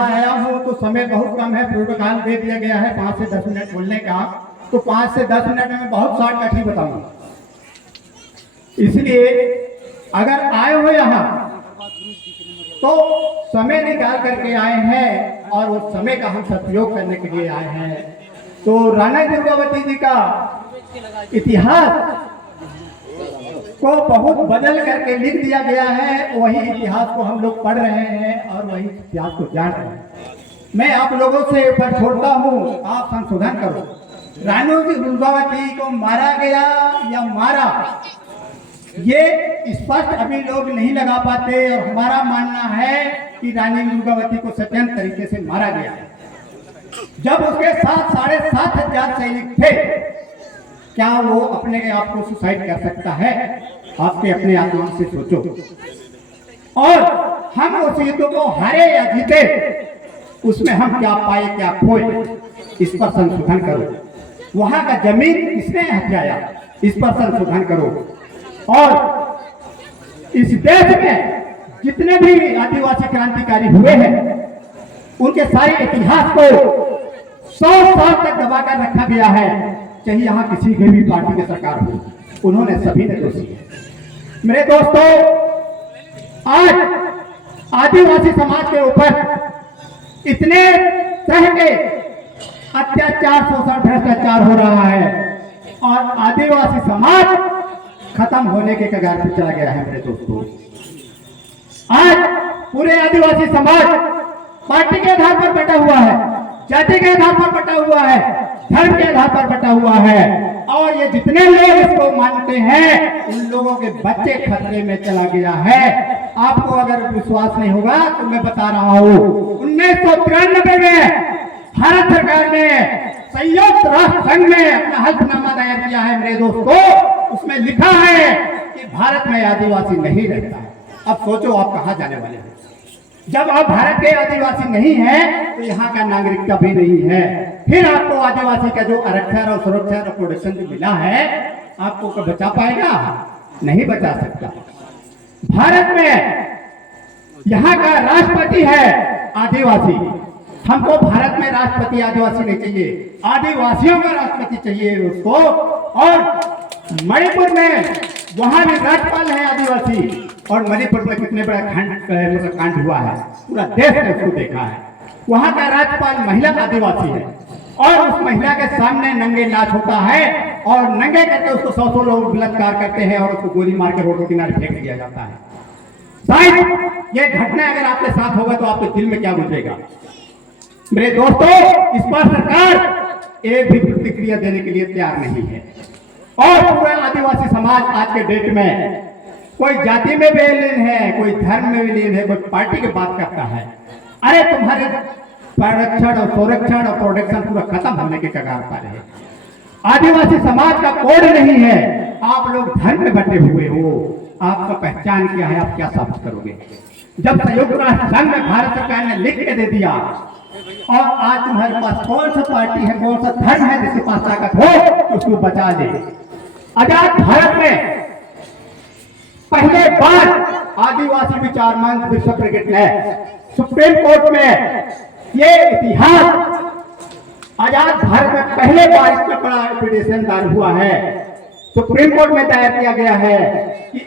यहाँ आया हूँ तो समय बहुत कम है, प्रोटोकॉल दे दिया गया है 5 से 10 मिनट बोलने का, तो 5 से 10 मिनट में बहुत शॉर्टकट ही बताऊंगा। इसलिए अगर आए हो यहाँ तो समय निकाल करके आए हैं और उस समय का हम सदुपयोग करने के लिए आए हैं। तो रानी दुर्गावती जी का इतिहास को बहुत बदल करके लिख दिया गया है, वही इतिहास को हम लोग पढ़ रहे हैं और वही इतिहास को जान रहे हैं। मैं आप लोगों से ऊपर छोड़ता हूँ, आप संशोधन करो। रानी दुर्गावती को मारा गया या मारा, ये स्पष्ट अभी लोग नहीं लगा पाते और हमारा मानना है कि रानी दुर्गावती को सत्यंत तरीके से मारा गया। जब उसके साथ 7,500 सैनिक थे, क्या वो अपने आप को सुसाइड कर सकता है? आपके अपने आत्मा से सोचो। और हम उस युद्ध को हारे या जीते, उसमें हम क्या पाए क्या खोए, इस पर संशोधन करो। वहां का जमीन किसने हथियाया, इस पर संशोधन करो। और इस देश में जितने भी आदिवासी क्रांतिकारी हुए हैं, उनके सारे इतिहास को 100 साल तक दबा कर रखा गया है, चाहे यहाँ किसी भी पार्टी की सरकार हो, उन्होंने सभी ने दोषी है। मेरे दोस्तों, आज आदिवासी समाज के ऊपर इतने तरह के अत्याचार, शोषण, भ्रष्टाचार हो रहा है और आदिवासी समाज खत्म होने के कगार पर चला गया है। मेरे दोस्तों, आज पूरे आदिवासी समाज पार्टी के आधार पर बटा हुआ है, जाति के आधार पर बटा हुआ है, धर्म के आधार पर बटा हुआ है। और ये जितने लोग इसको मानते हैं, उन लोगों के बच्चे खतरे में चला गया है। आपको अगर विश्वास नहीं होगा तो मैं बता रहा हूँ, 1993 में भारत सरकार ने संयुक्त राष्ट्र संघ में अपना हल्फनामा दायर किया है। मेरे दोस्तों, उसमें लिखा है कि भारत में आदिवासी नहीं रहता है। अब सोचो आप कहाँ जाने वाले हैं। जब आप भारत के आदिवासी नहीं हैं, तो यहाँ का नागरिकता भी नहीं है। फिर आपको आदिवासी का जो आरक्षण और सुरक्षा और प्रोटेक्शन जो मिला है, आपको कब बचा पाएगा? नहीं बचा सकता। भारत में यहाँ का राष्ट्रपति है आदिवासी। हमको भारत में राष्ट्रपति आदिवासी नहीं चाहिए, आदिवासियों का राष्ट्रपति चाहिए उसको। और मणिपुर में वहां भी राज्यपाल है आदिवासी, और मणिपुर में कितने बड़ा कांड हुआ है, पूरा देश ने उसको देखा है। वहां का राज्यपाल महिला आदिवासी है और उस महिला के सामने नंगे नाच होता है और नंगे करके उसको 100 लोग बलात्कार करते हैं और उसको गोली मार के रोड के किनारे फेंक दिया जाता है। शायद ये घटना अगर आपके साथ होगा तो आपके दिल में क्या गुजरेगा? मेरे दोस्तों, इस पर सरकार एक भी प्रतिक्रिया देने के लिए तैयार नहीं है। और पूरा आदिवासी समाज आज के डेट में कोई जाति में भी लीन है, कोई धर्म में भी लीन है, कोई पार्टी की बात करता है। अरे तुम्हारे संरक्षण और संरक्षण और प्रोटेक्शन पूरा खत्म होने के कगार पर है। आदिवासी समाज का कोड नहीं है। आप लोग धर्म में बटे हुए हो, आपका पहचान क्या है, आप क्या साबित करोगे? जब संयुक्त राष्ट्र संघ में भारत सरकार ने लिख के दे दिया, और आज तुम्हारे पास कौन सा पार्टी है, कौन सा धर्म है जिसके पास ताकत हो तो उसको बचा ले। आजाद भारत में पहले बार आदिवासी विचार मंच विश्व क्रिकेट ने सुप्रीम कोर्ट में ये इतिहास, आजाद भारत में पहले बार इतना बड़ा पिटीशन दायर हुआ है, सुप्रीम कोर्ट में दायर किया गया है कि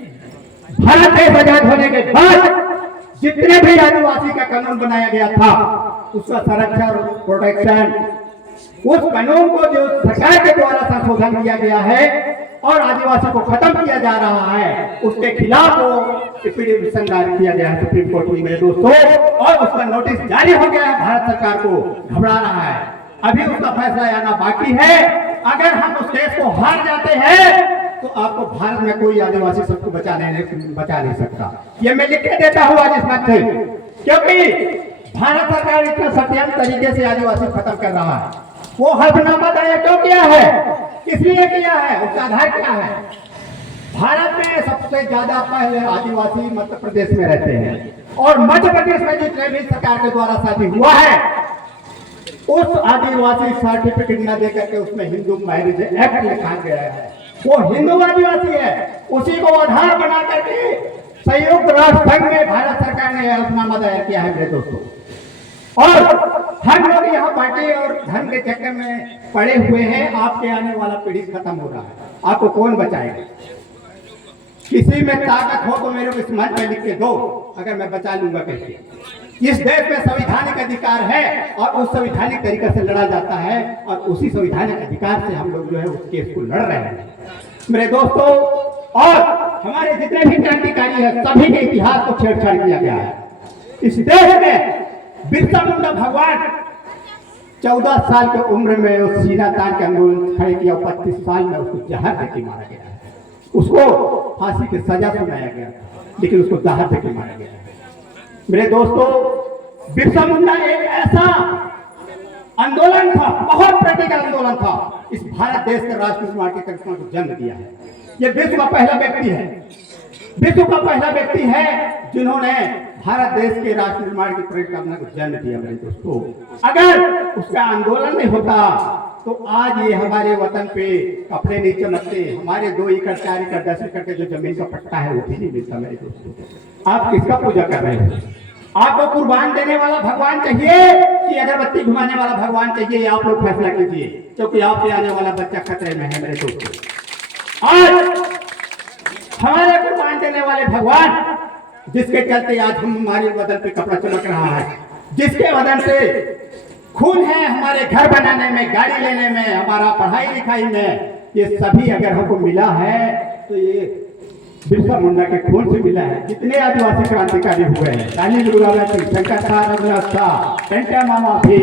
भारत देश आजाद होने के बाद जितने भी आदिवासी का कानून बनाया गया था, उसका संरक्षण और प्रोटेक्शन, उस कानून को जो सरकार के द्वारा संशोधन किया गया है और आदिवासी को खत्म किया जा रहा है, उसके खिलाफ वो पिटीशन दायर किया गया है सुप्रीम कोर्ट में। मेरे दोस्तों, और उसका नोटिस जारी हो गया है, भारत सरकार को घबरा रहा है, अभी उसका फैसला आना बाकी है। अगर हम उस केस को हार जाते हैं तो आपको भारत में कोई आदिवासी सबको बचा नहीं सकता। ये मैं लिख के देता हूँ आज इस मंच से, क्योंकि भारत सरकार इतना सत्यंत तरीके से आदिवासी खत्म कर रहा है। वो हल्फनामा दायर क्यों किया है, किस लिए किया है, उसका आधार क्या है? भारत में सबसे ज्यादा पहले आदिवासी मध्य प्रदेश में रहते हैं और मध्य प्रदेश में जितने भी सरकार के द्वारा शादी हुआ है, उस आदिवासी सर्टिफिकेट न देकर के उसमें हिंदू मैरिज एक्ट लिखा गया है। वो हिंदू आदिवासी है, उसी को आधार बना करके संयुक्त राष्ट्र संघ में भारत सरकार ने हल्फनामा दायर किया है। मेरे दोस्तों, और हम लोग यहाँ पार्टी और धर्म के चक्कर में पड़े हुए हैं। आपके आने वाला पीढ़ी खत्म हो रहा है, आपको कौन बचाएगा? किसी में ताकत हो तो मेरे को इस मंच पे लिख के दो, अगर मैं बचा लूंगा कैसे। इस देश में संवैधानिक अधिकार है और उस संवैधानिक तरीके से लड़ा जाता है और उसी संवैधानिक अधिकार से हम लोग जो है उस केस को लड़ रहे हैं मेरे दोस्तों। और हमारे जितने भी क्रांतिकारी हैं सभी के इतिहास को छेड़छाड़ किया गया है। इस देश में बिरसा मुंडा भगवान 14 साल की उम्र में उस सीना तान के आंदोलन खड़े किया, 25 साल में उसको जहर देके मारा गया है। उसको फांसी की सजा सुनाया गया, लेकिन उसको जहर देके मारा गया है मेरे दोस्तों। बिरसा मुंडा एक ऐसा आंदोलन था, बहुत प्रैक्टिकल आंदोलन था। इस भारत देश के राष्ट्र निर्माण की कल्पना को जन्म दिया है। यह विश्व का पहला व्यक्ति है, विश्व का पहला व्यक्ति है जिन्होंने भारत देश के राष्ट्र निर्माण की परिकल्पना को जन्म दिया मेरे दोस्तों। अगर उसका आंदोलन नहीं होता तो आज ये हमारे वतन पे कपड़े नहीं चमकते, हमारे 2 एकड़ 4 एकड़ 10 एकड़ के जो जमीन का पट्टा है वो भी नहीं मिलता मेरे दोस्तों। आप किसका पूजा कर रहे हो? आपको कुर्बान देने वाला भगवान चाहिए कि अगरबत्ती घुमाने वाला भगवान चाहिए? आप लोग फैसला कीजिए, क्योंकि आपके आने वाला बच्चा खतरे में है मेरे दोस्तों। आज हमारे कुर्बान देने वाले भगवान, जिसके चलते आज हम हमारे बदन पे कपड़ा चमक रहा है, जिसके बदन से खून है हमारे घर बनाने में, गाड़ी लेने में, हमारा पढ़ाई लिखाई में, ये सभी अगर हमको मिला है तो ये बिरसा मुंडा के खून से मिला है। जितने आदिवासी क्रांतिकारी हुए हैं, रानी दुर्गावती सिंह, शंकर था, रघुनाथ था, टंटा मामा भी,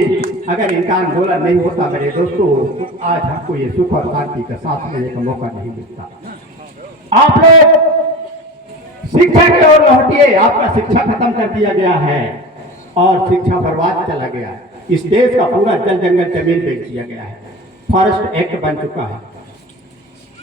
अगर इनका आंदोलन नहीं होता मेरे दोस्तों तो आज हमको ये सुख और शांति का साथ लेने का मौका नहीं मिलता। आप लोग शिक्षा की ओर लौटिए, आपका शिक्षा खत्म कर दिया गया है और शिक्षा बर्बाद चला गया है। इस देश का पूरा जल जंगल जमीन बेच दिया गया है। फॉरेस्ट एक्ट बन चुका है,